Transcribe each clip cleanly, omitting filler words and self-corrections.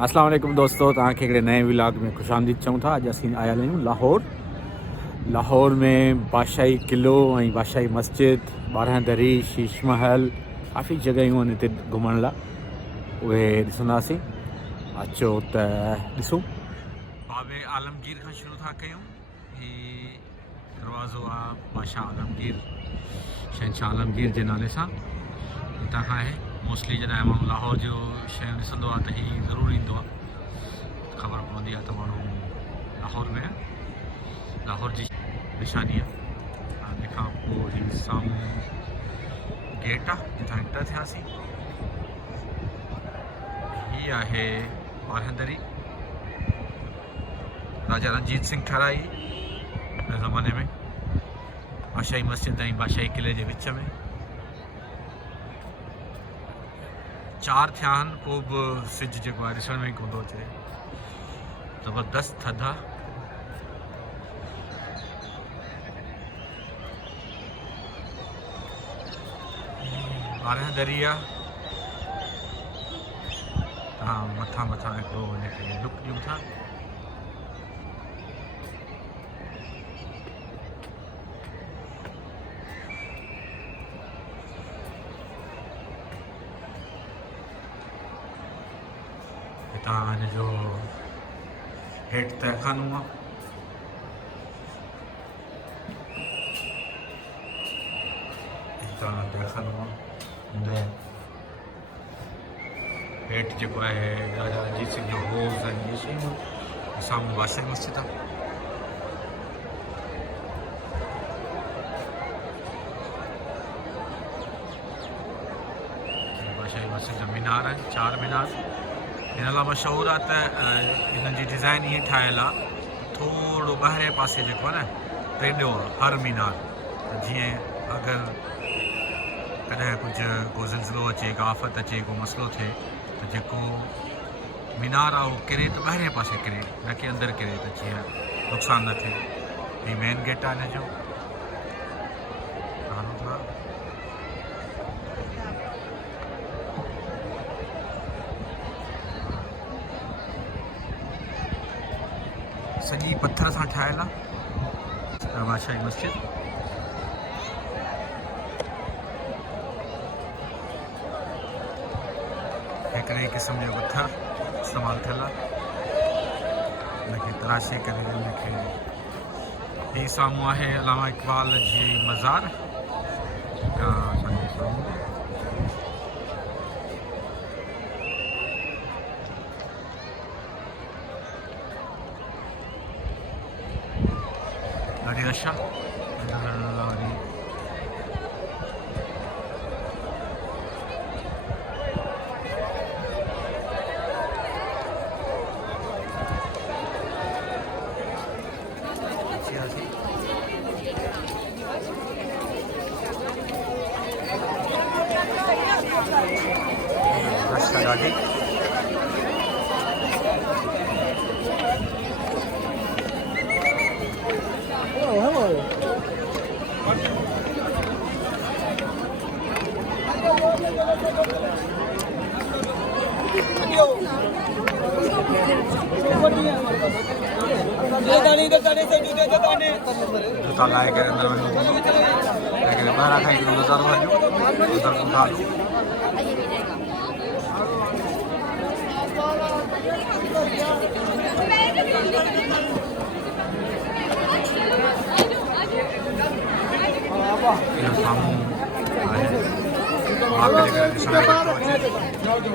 अस्सलाम वालेकुम दोस्तों, तव्हांखे हिकिड़े नए व्लॉग में ख़ुशि आमदीद चऊं था। अॼु असीं आया आहियूं लाहौर में बादशाही क़िलो ऐं बादशाही मस्जिद, 12 दरी, शीश महल, काफ़ी जॻहियूं आहिनि हिते घुमण लाइ, उहे ॾिसंदासीं। अचो त ॾिसूं। बाबे आलमगीर खां शुरू था कयूं। हीउ दरवाज़ो आहे बादशाह आलमगीर, शहनशाह आलमगीर जे नाले सां। हितां खां आहे मोस्टली जॾहिं माण्हू लाहौर जो शयूं ॾिसंदो आहे त हीउ ज़रूरु ईंदो आहे, ख़बर पवंदी आहे त माण्हू लाहौर में आहे, लाहौर जी निशानी आहे। हिन खां पोइ हीउ साम्हूं गेट आहे जितां एंटर थियासीं। हीअ आहे 12 दरी, राजा रणजीत सिंह ठाराई हिन ज़माने में, बादशाही मस्जिद ऐं बादशाही क़िले जे विच में। 4 थिया आहिनि, पोइ बि सिज जेको आहे ॾिसण में ई कोन थो अचे, ज़बरदस्त थधि आहे। ॿारहं दरी आहे। तव्हां मथां हिकिड़ो हिनखे लुक ॾियूं था। हितां हिनजो हेठि तहखानो आहे। हितां तहखानो आहे, हेठि जेको आहे राजा रणजीत सिंह जो होज़ ऐं इहे शयूं। साम्हूं बादशाही मस्जिद आहे। बादशाही मस्जिद जा मीनार आहिनि, 4 मीनार। हिन लाइ मशहूरु आहे त हिन जी डिज़ाइन ईअं ठहियल आहे, थोरो ॿाहिरे पासे जेको आहे न टेढ़ो आहे हर मीनार। त जीअं अगरि कॾहिं कुझु को ज़िलज़िलो अचे, का आफ़त अचे, को मसइलो थिए त जेको मीनार आहे उहो किरे त ॿाहिरे पासे किरे, न कि अंदरि किरे, त जीअं नुक़सानु न थिए। हीउ मेन गेट आहे हिनजो। सॼी पत्थर सां ठाहियल आहे बादशाही मस्जिद। हिकिड़े क़िस्म जो पत्थर इस्तेमालु थियल आहे, हिनखे तराशे करे हिनखे। हीउ साम्हूं आहे अलामा इक़बाल जी मज़ार, असांजे साम्हूं। ॾाढी रश आहे ॾाढी। जूता लाए करे अंदरि वञो, लेकिन ॿाहिरां खां हिकिड़ो नज़ारो वञो, अंदरि कोन था हलूं। इहो साम्हूं आहे, मां करे ॾिसण में थो अचे।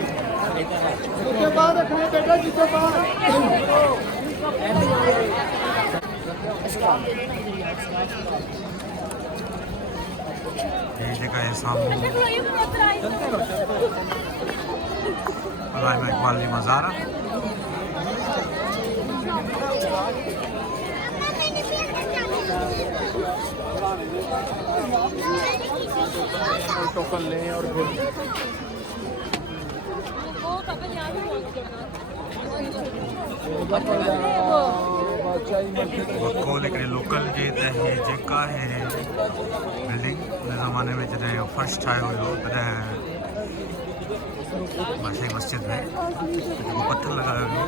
ये जेका है साम्हूं अलामा इक़बाल जी मज़ार आहे। टोकन लें और खोल हिकिड़े लोकल जे त हे जेका आहे बिल्डिंग उन ज़माने में जॾहिं फर्श ठाहियो हुयो तॾहिं बादशाही मस्जिद में जो पत्थर लगाया हुआ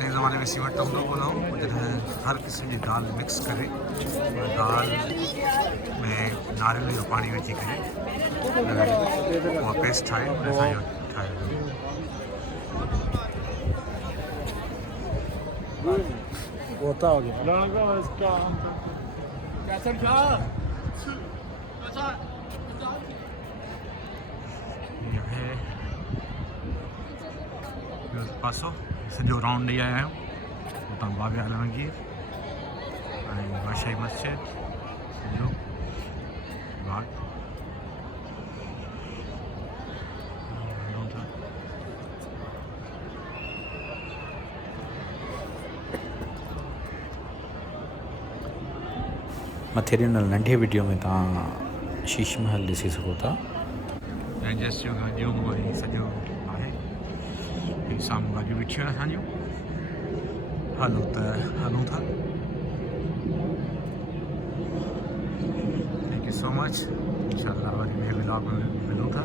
नए ज़माने में सीमेंट तो हम लोग बोला हर किस्म की दाल मिक्स करे दाल में नारियल जो पानी विझी करे उहा पेस्ट ठाहे असांजो ठाहे होता हो गया ये है पासो सॼो राउंड ॾेई आया आहियूं हुतां बाबे आलमगीर ऐं बादशाही मस्जिद सॼो बाग मथे ॾिनल नंढे वीडियो में तव्हां शीश महल ॾिसी सघो था रेंजर्स जो गाॾियूं ऐं सॼो आहे साम्हूं गाॾियूं बीठियूं आहिनि असांजूं हलो त हलूं था थैंक यू सो मच इंशाल्लाह वरी ॿिए व्लॉग में मिलूं था